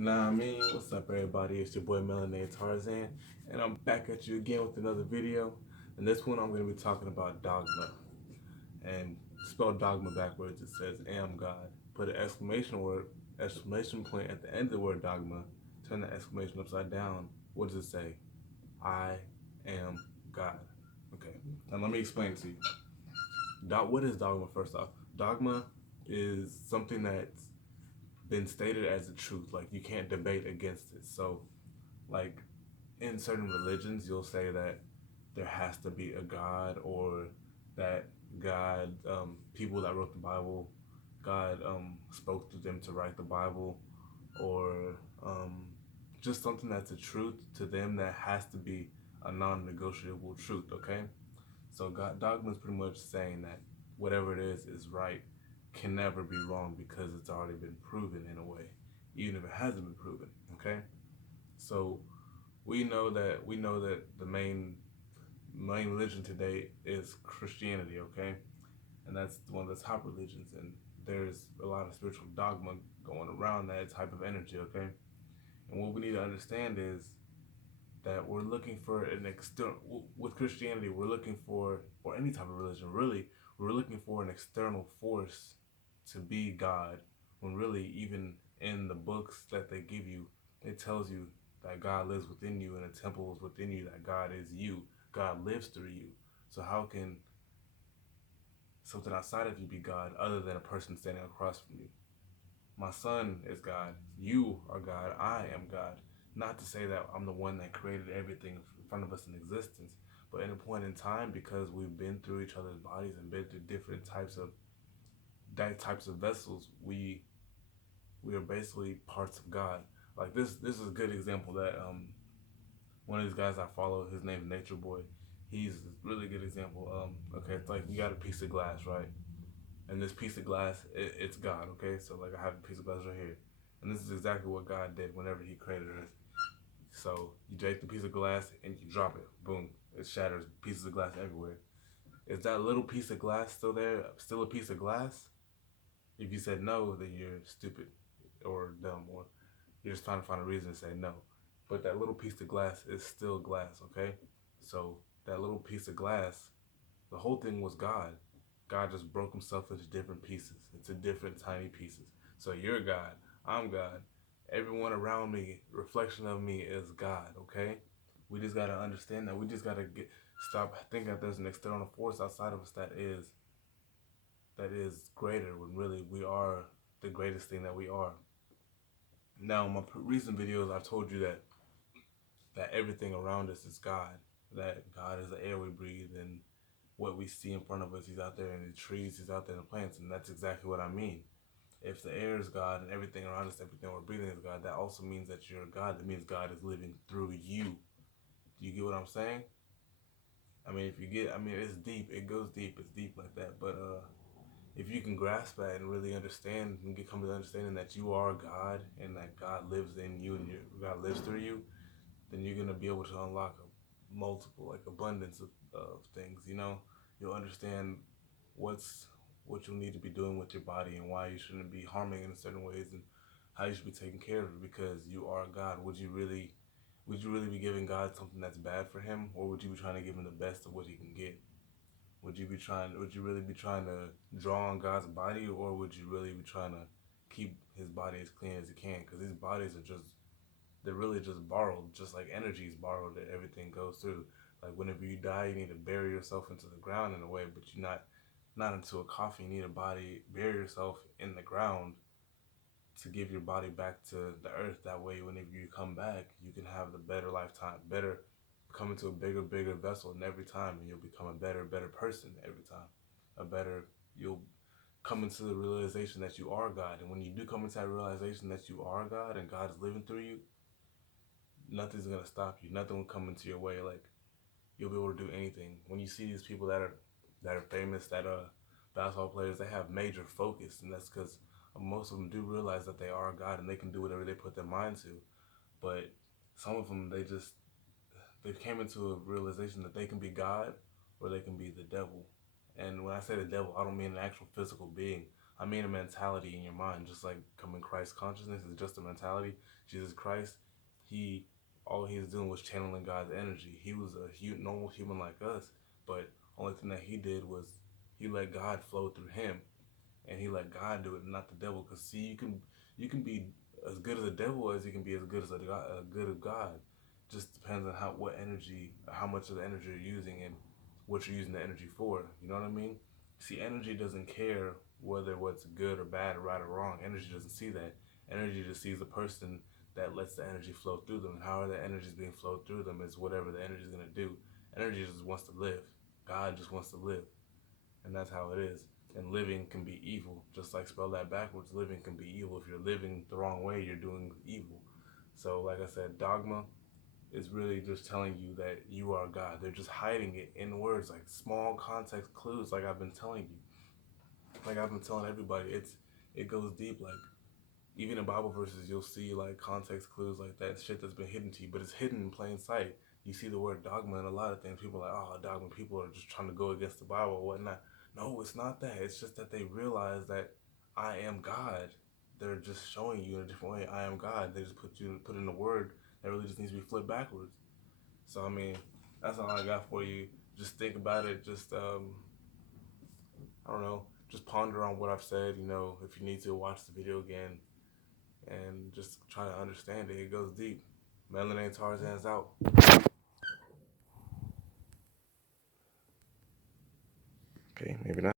Nah, I mean, what's up, everybody? It's your boy Melanated Tarzan, and I'm back at you again with another video. And this one, I'm going to be talking about dogma. And spell dogma backwards, it says Amgod. Put an exclamation point at the end of the word dogma. Turn the exclamation upside down. What does it say? I am God. Okay, now let me explain it to you. What is dogma? First off, dogma is something that's been stated as a truth. Like you can't debate against it. So, like in certain religions, you'll say that there has to be a God, or that God, people that wrote the Bible, God spoke to them to write the Bible, or just something that's a truth to them that has to be a non-negotiable truth. Okay, so God dogma is pretty much saying that whatever it is right, can never be wrong because it's already been proven in a way, even if it hasn't been proven. Okay, so we know that the main religion today is Christianity. Okay, and that's one of the top religions, and there's a lot of spiritual dogma going around that type of energy. Okay, and what we need to understand is that we're looking for an external, with Christianity, we're looking for, or any type of religion really, we're looking for an external force to be God, when really, even in the books that they give you, it tells you that God lives within you and a temple is within you, that God is you, God lives through you. So how can something outside of you be God other than a person standing across from you? My son is God, you are God, I am God. Not to say that I'm the one that created everything in front of us in existence, but in a point in time, because we've been through each other's bodies and been through different types of vessels, we are basically parts of God. Like this is a good example that one of these guys I follow, his name's Nature Boy. He's a really good example. Okay, it's like you got a piece of glass, right? And this piece of glass, it's God. Okay, so like I have a piece of glass right here, and this is exactly what God did whenever He created Earth. So you take the piece of glass and you drop it, boom, it shatters. Pieces of glass everywhere. Is that little piece of glass still there? Still a piece of glass? If you said no, then you're stupid or dumb, or you're just trying to find a reason to say no. But that little piece of glass is still glass, okay? So that little piece of glass, the whole thing was God. God just broke himself into different pieces, into different tiny pieces. So you're God, I'm God. Everyone around me, reflection of me is God, okay? We just gotta understand that. We just gotta stop thinking that there's an external force outside of us that is greater, when really we are the greatest thing that we are. Now, in my recent videos, I've told you that everything around us is God. That God is the air we breathe, and what we see in front of us, He's out there in the trees, He's out there in the plants, and that's exactly what I mean. If the air is God and everything around us, everything we're breathing is God, that also means that you're God. That means God is living through you. Do you get what I'm saying? I mean, if you get, I mean, it's deep. It goes deep. It's deep like that. But if you can grasp that and really understand and come to the understanding that you are God and that God lives in you and God lives through you, then you're gonna be able to unlock a multiple, like abundance of things. You'll understand what's what you need to be doing with your body and why you shouldn't be harming it in certain ways, and how you should be taking care of it, because you are God. Would you really be giving God something that's bad for Him, or would you be trying to give Him the best of what He can get? Would you really be trying to draw on God's body, or would you really be trying to keep His body as clean as He can? Because these bodies are just, they're really just borrowed, just like energy is borrowed that everything goes through. Like whenever you die, you need to bury yourself into the ground in a way, but you're not into a coffin. You need a body, bury yourself in the ground to give your body back to the earth. That way, whenever you come back, you can have the better lifetime, better, come into a bigger vessel, and every time, and you'll become a better person every time. You'll come into the realization that you are God. And when you do come into that realization that you are God and God is living through you, nothing's gonna stop you. Nothing will come into your way. Like you'll be able to do anything. When you see these people that are famous, that basketball players, they have major focus, and that's because most of them do realize that they are God and they can do whatever they put their mind to. But some of them, they came into a realization that they can be God or they can be the devil. And when I say the devil, I don't mean an actual physical being. I mean a mentality in your mind, just like coming Christ consciousness is just a mentality. Jesus Christ, he all he was doing was channeling God's energy. He was a normal human like us, but only thing that he did was he let God flow through him, and he let God do it, not the devil. Cause see, you can be as good as a devil as you can be as good as a good of God. Just depends on what energy, how much of the energy you're using, and what you're using the energy for. You know what I mean? See, energy doesn't care whether what's good or bad or right or wrong. Energy doesn't see that. Energy just sees the person that lets the energy flow through them. And however the energy is being flowed through them is whatever the energy is going to do. Energy just wants to live. God just wants to live. And that's how it is. And living can be evil. Just like spell that backwards, living can be evil. If you're living the wrong way, you're doing evil. So, like I said, dogma is really just telling you that you are God. They're just hiding it in words, like small context clues, like I've been telling you. Like I've been telling everybody, it goes deep. Like even in Bible verses, you'll see like context clues like that shit that's been hidden to you, but it's hidden in plain sight. You see the word dogma in a lot of things. People are like, oh, dogma. People are just trying to go against the Bible or whatnot. No, it's not that. It's just that they realize that I am God. They're just showing you in a different way. I am God. They just put in a word that really just needs to be flipped backwards. So I mean, that's all I got for you. Just think about it. Just I don't know. Just ponder on what I've said. You know, if you need to watch the video again, and just try to understand it. It goes deep. Melanated Tarzan's out. Okay, maybe not.